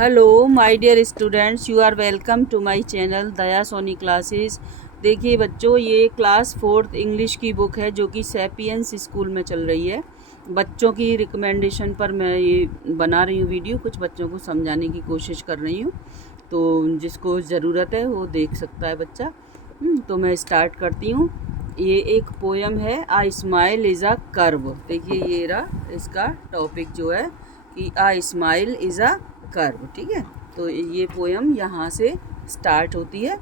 Hello my dear students, you are welcome to my channel Daya Soni classes. देखिए बच्चों, ये class 4th English की book है जो कि सैपियंस स्कूल में चल रही है। बच्चों की रिकमेंडेशन पर मैं ये बना रही हूँ वीडियो, कुछ बच्चों को समझाने की कोशिश कर रही हूँ, तो जिसको ज़रूरत है वो देख सकता है बच्चा। तो मैं स्टार्ट करती हूँ। ये एक पोयम है, a smile is a curve. देखिए ये रहा इसका टॉपिक जो है कि आ स्माइल इज़ अ कर्व। ठीक है, तो ये पोयम यहाँ से स्टार्ट होती है।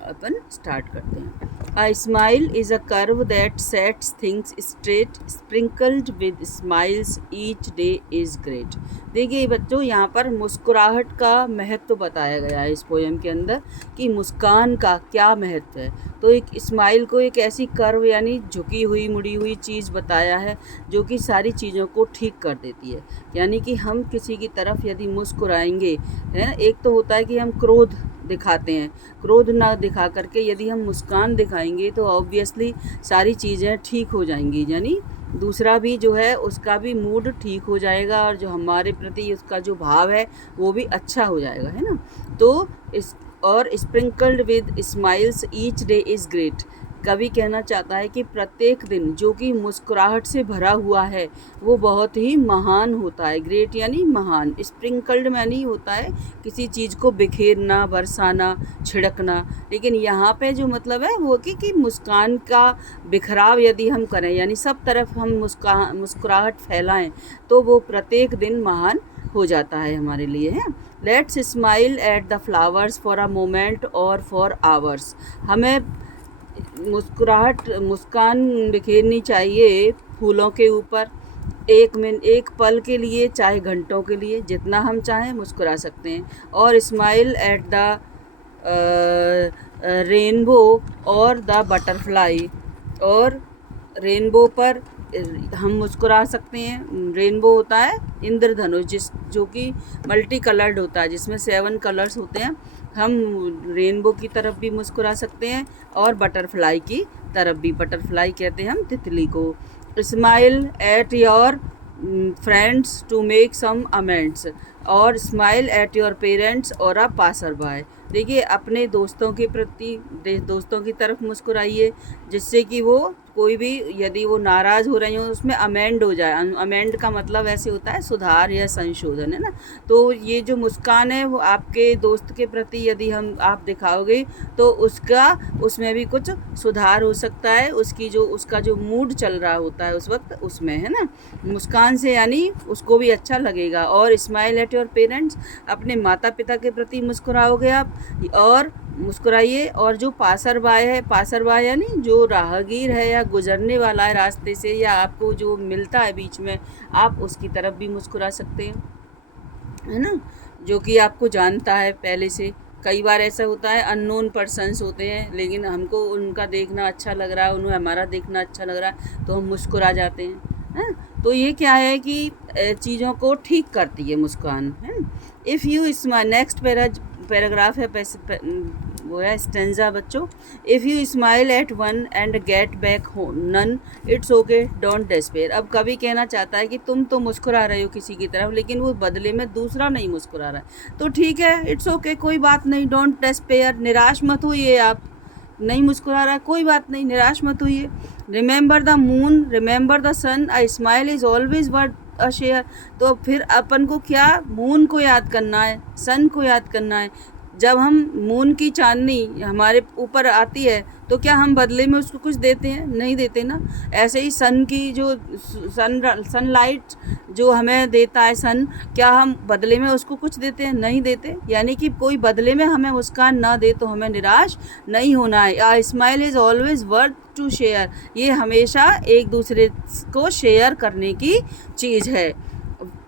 अपन स्टार्ट करते हैं। A smile is a curve that sets things straight, sprinkled with smiles each day is great। देखिए बच्चों, यहाँ पर मुस्कुराहट का महत्व बताया गया है इस पोयम के अंदर कि मुस्कान का क्या महत्व है। तो एक स्माइल को एक ऐसी कर्व यानी झुकी हुई मुड़ी हुई चीज़ बताया है जो कि सारी चीज़ों को ठीक कर देती है। यानी कि हम किसी की तरफ यदि मुस्कुराएंगे, है, एक तो होता है कि हम क्रोध दिखाते हैं, क्रोध ना दिखा करके यदि हम मुस्कान दिखाएंगे तो ऑब्वियसली सारी चीज़ें ठीक हो जाएंगी। यानी दूसरा भी जो है उसका भी मूड ठीक हो जाएगा और जो हमारे प्रति उसका जो भाव है वो भी अच्छा हो जाएगा, है ना। तो इस और sprinkled with smiles each day is great. कवि कहना चाहता है कि प्रत्येक दिन जो कि मुस्कुराहट से भरा हुआ है वो बहुत ही महान होता है। ग्रेट यानी महान, स्प्रिंकल्ड यानी होता है किसी चीज़ को बिखेरना, बरसाना, छिड़कना। लेकिन यहाँ पे जो मतलब है वो कि मुस्कान का बिखराव यदि हम करें, यानी सब तरफ हम मुस्कुराहट फैलाएं, तो वो प्रत्येक दिन महान हो जाता है हमारे लिए, है। Let's smile at the flowers for a moment और फॉर आवर्स। हमें मुस्कान बिखेरनी चाहिए फूलों के ऊपर, एक पल के लिए, चाहे घंटों के लिए, जितना हम चाहें मुस्कुरा सकते हैं। और स्माइल एट द रेनबो और द बटरफ्लाई, और रेनबो पर हम मुस्कुरा सकते हैं। रेनबो होता है इंद्रधनुष, जो कि मल्टी कलर्ड होता है, जिसमें 7 कलर्स होते हैं। हम रेनबो की तरफ भी मुस्कुरा सकते हैं और बटरफ्लाई की तरफ भी। बटरफ्लाई कहते हैं हम तितली को। Smile at your friends to make some amends, और स्माइल एट योर पेरेंट्स और अ पासर बाय। देखिए अपने दोस्तों के प्रति, दोस्तों की तरफ मुस्कुराइए जिससे कि वो कोई भी यदि वो नाराज़ हो रही हो उसमें अमेंड हो जाए। अमेंड का मतलब ऐसे होता है सुधार या संशोधन, है ना। तो ये जो मुस्कान है वो आपके दोस्त के प्रति यदि आप दिखाओगे तो उसमें भी कुछ सुधार हो सकता है। उसका जो मूड चल रहा होता है उस वक्त उसमें, है ना। मुस्कान से यानी उसको भी अच्छा लगेगा। और स्माइल एट योर पेरेंट्स, अपने माता पिता के प्रति मुस्कुराओगे आप, और मुस्कुराइए। और जो पासर बाय है, पासर बाय यानी जो राहगीर है या गुजरने वाला है रास्ते से, या आपको जो मिलता है बीच में, आप उसकी तरफ भी मुस्कुरा सकते हैं, है ना, जो कि आपको जानता है पहले से। कई बार ऐसा होता है अननोन पर्सन्स होते हैं लेकिन हमको उनका देखना अच्छा लग रहा है, उन्हें हमारा देखना अच्छा लग रहा है, तो हम मुस्कुरा जाते हैं। तो ये क्या है कि चीज़ों को ठीक करती है मुस्कान, है। If you smile, next paragraph है वो है स्टेंजा बच्चों। If you smile at one and get back none, it's okay, don't despair. अब कवि कहना चाहता है कि तुम तो मुस्कुरा रहे हो किसी की तरफ, लेकिन वो बदले में दूसरा नहीं मुस्कुरा रहा है, तो ठीक है, इट्स ओके, कोई बात नहीं, डोंट डेस्पेयर, निराश मत होइए। आप नहीं मुस्कुरा रहा है, कोई बात नहीं, निराश मत होइए। Remember the moon, remember the sun, I smile is always worth a share. तो फिर अपन को क्या मून को याद करना है, सन को याद करना है। जब हम मून की चांदनी हमारे ऊपर आती है तो क्या हम बदले में उसको कुछ देते हैं? नहीं देते ना। ऐसे ही सन की जो सनलाइट जो हमें देता है सन, क्या हम बदले में उसको कुछ देते हैं? नहीं देते। यानी कि कोई बदले में हमें मुस्कान ना दे तो हमें निराश नहीं होना है। A smile is always worth to share, ये हमेशा एक दूसरे को शेयर करने की चीज़ है।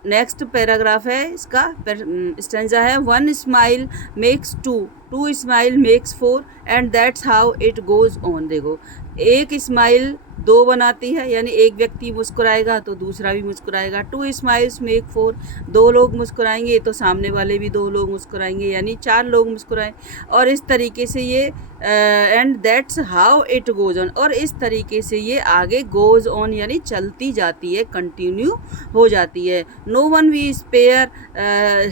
नेक्स्ट पैराग्राफ है इसका स्टेंजा है, one smile makes two, two smile makes four, and that's how it goes on. देखो, एक स्माइल दो बनाती है, यानी एक व्यक्ति मुस्कुराएगा तो दूसरा भी मुस्कुराएगा। 2 स्माइल्स मेक 4, दो लोग मुस्कुराएंगे तो सामने वाले भी दो लोग मुस्कुराएंगे, यानी 4 लोग मुस्कुराएं। और इस तरीके से ये and that's how it goes on, और इस तरीके से ये आगे गोज ऑन यानी चलती जाती है, कंटिन्यू हो जाती है। No one we spare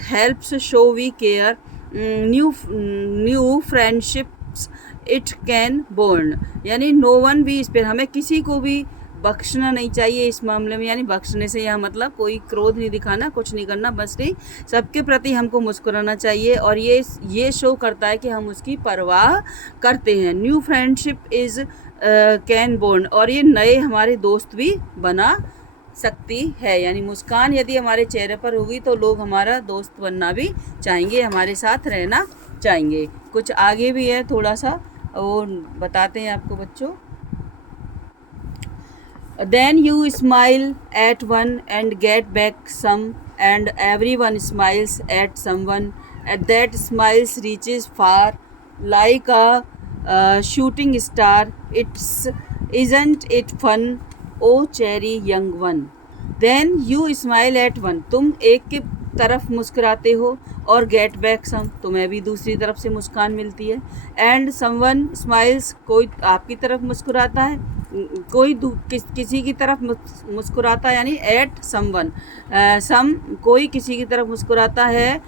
helps show we care, new friendships it can born, यानी नो वन भी इस पर, हमें किसी को भी बख्शना नहीं चाहिए इस मामले में, यानी बख्शने से यह मतलब कोई क्रोध नहीं दिखाना, कुछ नहीं करना, बस नहीं, सबके प्रति हमको मुस्कुराना चाहिए। और ये शो करता है कि हम उसकी परवाह करते हैं। New friendship is can born, और ये नए हमारे दोस्त भी बना सकती है, यानी मुस्कान यदि हमारे चेहरे पर होगी तो लोग हमारा दोस्त बनना भी चाहेंगे, हमारे साथ रहना चाहेंगे। कुछ आगे भी है, थोड़ा सा वो बताते हैं आपको बच्चों। Then you smile at one and get back some, and everyone smiles at someone, and that smiles reaches far like a shooting star. Isn't it fun, oh cherry young one? Then you smile at one, तुम एक के तरफ मुस्कुराते हो, और get back सम, तुम्हें भी दूसरी तरफ से मुस्कान मिलती है। एंड समवन स्माइल्स, कोई आपकी तरफ मुस्कुराता है, कोई किसी की तरफ मुस्कुराता है, यानी एट समवन, सम कोई किसी की तरफ मुस्कुराता है।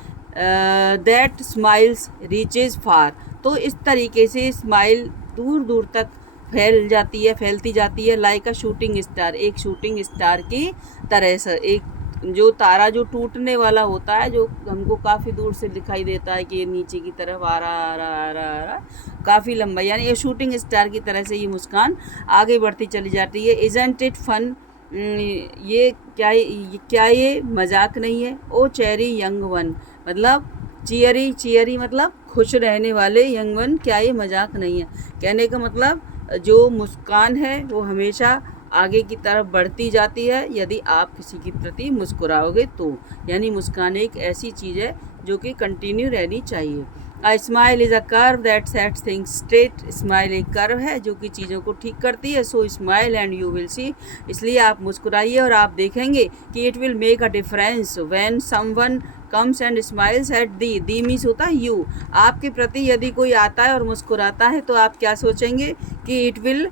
दैट स्माइल्स रीचेज फार, तो इस तरीके से स्माइल दूर दूर तक फैलती जाती है। लाइक अ शूटिंग स्टार, एक शूटिंग स्टार की तरह से, एक जो तारा जो टूटने वाला होता है, जो हमको काफ़ी दूर से दिखाई देता है कि ये नीचे की तरफ आ रहा काफ़ी लंबा, यानी ये शूटिंग स्टार की तरह से ये मुस्कान आगे बढ़ती चली जाती है। इज़न्ट इट फन, ये क्या ये मजाक नहीं है। ओ चेरी यंग वन, मतलब चियरी मतलब खुश रहने वाले, यंग वन क्या ये मजाक नहीं है। कहने का मतलब जो मुस्कान है वो हमेशा आगे की तरफ बढ़ती जाती है यदि आप किसी के प्रति मुस्कुराओगे तो, यानी मुस्कान एक ऐसी चीज़ है जो कि कंटिन्यू रहनी चाहिए। A smile is a curve that sets things straight, smile एक कर्व है जो कि चीज़ों को ठीक करती है। सो smile and you will see, इसलिए आप मुस्कुराइए और आप देखेंगे कि it will make a difference when someone comes and smiles at the means होता है यू, आपके प्रति यदि कोई आता है और मुस्कुराता है तो आप क्या सोचेंगे कि it will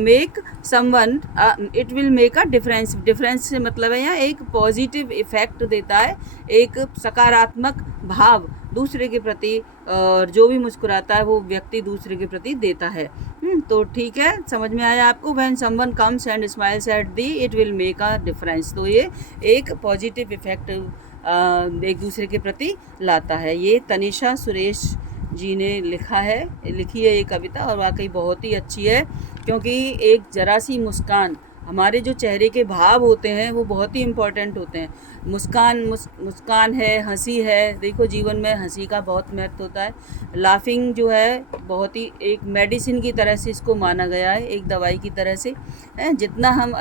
make someone, it will make a difference. Difference से मतलब है यहाँ एक पॉजिटिव इफेक्ट देता है, एक सकारात्मक भाव दूसरे के प्रति, और जो भी मुस्कुराता है वो व्यक्ति दूसरे के प्रति देता है। तो ठीक है, समझ में आया आपको। When someone comes and smiles at the it will make a difference, तो ये एक पॉजिटिव इफेक्ट एक दूसरे के प्रति लाता है। ये तनिषा सुरेश जी ने लिखी है ये कविता, और वाकई बहुत ही अच्छी है, क्योंकि एक ज़रा सी मुस्कान, हमारे जो चेहरे के भाव होते हैं वो बहुत ही इम्पोर्टेंट होते हैं। मुस्कान है, हंसी है, देखो जीवन में हंसी का बहुत महत्व होता है। लाफिंग जो है बहुत ही एक मेडिसिन की तरह से इसको माना गया है, एक दवाई की तरह से। जितना हम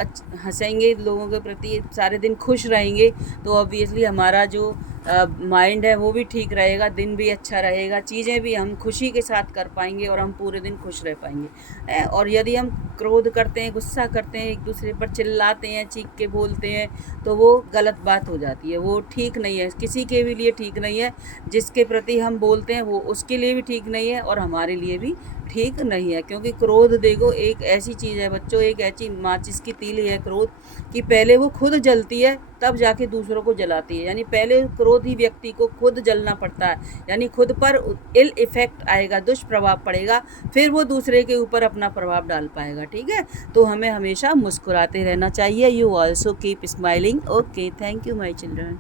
हंसेंगे लोगों के प्रति, सारे दिन खुश रहेंगे, तो ऑब्वियसली हमारा जो माइंड है वो भी ठीक रहेगा, दिन भी अच्छा रहेगा, चीज़ें भी हम खुशी के साथ कर पाएंगे और हम पूरे दिन खुश रह पाएंगे। और यदि हम क्रोध करते हैं, गुस्सा करते हैं, एक दूसरे पर चिल्लाते हैं, चीख के बोलते हैं, तो वो गलत बात हो जाती है, वो ठीक नहीं है, किसी के भी लिए ठीक नहीं है। जिसके प्रति हम बोलते हैं वो उसके लिए भी ठीक नहीं है और हमारे लिए भी ठीक नहीं है, क्योंकि क्रोध देखो एक ऐसी चीज़ है बच्चों, एक ऐसी माचिस की तीली है क्रोध, कि पहले वो खुद जलती है तब जाके दूसरों को जलाती है। यानी पहले क्रोधी व्यक्ति को खुद जलना पड़ता है, यानी खुद पर इल इफ़ेक्ट आएगा, दुष्प्रभाव पड़ेगा, फिर वो दूसरे के ऊपर अपना प्रभाव डाल पाएगा। ठीक है, तो हमें हमेशा मुस्कुराते रहना चाहिए। You also keep smiling. Okay, thank you my children.